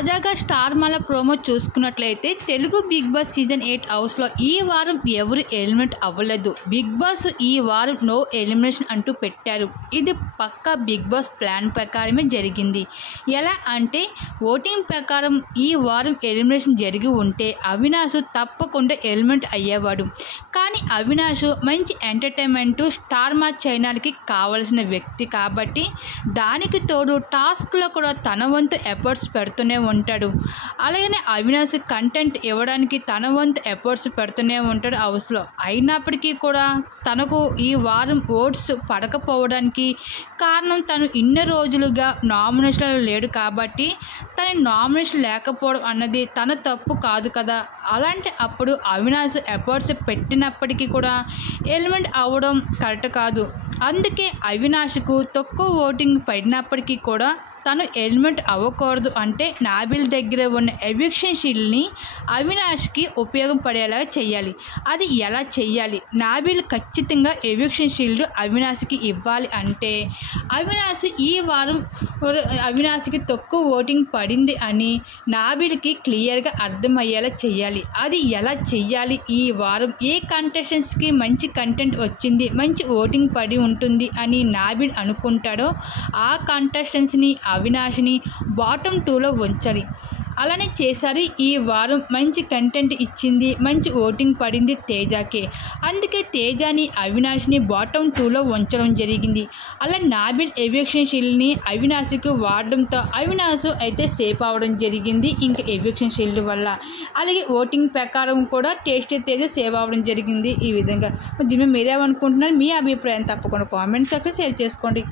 తాజాగా స్టార్ మాల ప్రోమో చూసుకున్నట్లయితే Telugu big boss season 8 హౌస్లో ఈ వారం ఎవరు ఎలిమినేట్ అవ్వలేదు. బిగ్ బాస్ ఈ వారం నో ఎలిమినేషన్ అంటూ పెట్టారు. ఇది పక్కా బిగ్ బాస్ ప్లాన్ ప్రకారమే జరిగింది. ఎలా అంటే ఓటింగ్ ప్రకారం ఈ వారం ఎలిమినేషన్ జరిగి ఉంటే అవినాష్ తప్పకుండా ఎలిమినేట్ అయ్యేవాడు. కానీ అవినాష్ మంచి ఎంటర్టైన్మెంట్ స్టార్ మా ఛానల్కి కావలసిన వ్యక్తి కాబట్టి దానికి తోడు టాస్క్లో కూడా తన వంతు ఎఫర్ట్స్ పెడుతూనే ఉంటాడు. అలాగనే అవినాష్ కంటెంట్ ఇవ్వడానికి తన వంతు ఎఫర్ట్స్ పెడుతూనే ఉంటాడు హౌస్లో. అయినప్పటికీ కూడా తనకు ఈ వారం ఓట్స్ పడకపోవడానికి కారణం తను ఇన్ని రోజులుగా నామినేషన్లో లేడు కాబట్టి తన నామినేషన్ లేకపోవడం అన్నది తన తప్పు కాదు కదా. అలాంటి అప్పుడు అవినాష్ ఎఫర్ట్స్ పెట్టినప్పటికీ కూడా ఎలిమెంట్ అవ్వడం కరెక్ట్ కాదు. అందుకే అవినాష్కు తక్కువ ఓటింగ్ పడినప్పటికీ కూడా తను ఎలిమెంట్ అవ్వకూడదు అంటే నాబిల్ దగ్గర ఉన్న ఎవిక్షన్ షీల్డ్ని అవినాష్కి ఉపయోగపడేలా చేయాలి. అది ఎలా చేయాలి? నాబిల్ ఖచ్చితంగా ఎవిక్షన్ షీల్డ్ అవినాష్కి ఇవ్వాలి. అంటే అవినాష్ ఈ వారం అవినాష్కి తక్కువ ఓటింగ్ పడింది అని నాబిల్కి క్లియర్గా అర్థమయ్యేలా చేయాలి. అది ఎలా చెయ్యాలి? ఈ వారం ఏ కంటెస్టెంట్స్కి మంచి కంటెంట్ వచ్చింది, మంచి ఓటింగ్ పడి ఉంటుంది అని నాబిల్ అనుకుంటాడో ఆ కంటెస్టెంట్స్ని అవినాష్ని బాటమ్ 2లో ఉంచాలి. అలానే చేశారు. ఈ వారం మంచి కంటెంట్ ఇచ్చింది, మంచి ఓటింగ్ పడింది తేజాకే. అందుకే తేజాని అవినాష్ని బాటమ్ 2లో ఉంచడం జరిగింది. అలా నాబిల్ ఎవిక్షన్ షీల్డ్ని అవినాష్కి వాడడంతో అవినాష్ అయితే సేఫ్ అవ్వడం జరిగింది. ఇంకా ఎవిక్షన్ షీల్డ్ వల్ల అలాగే ఓటింగ్ ప్రకారం కూడా టేస్టీ తేజ సేవ్ అవ్వడం జరిగింది. ఈ విధంగా దీని మీరేమనుకుంటున్నారు? మీ అభిప్రాయం తప్పకుండా కామెంట్ సెక్షన్ షేర్ చేసుకోండి.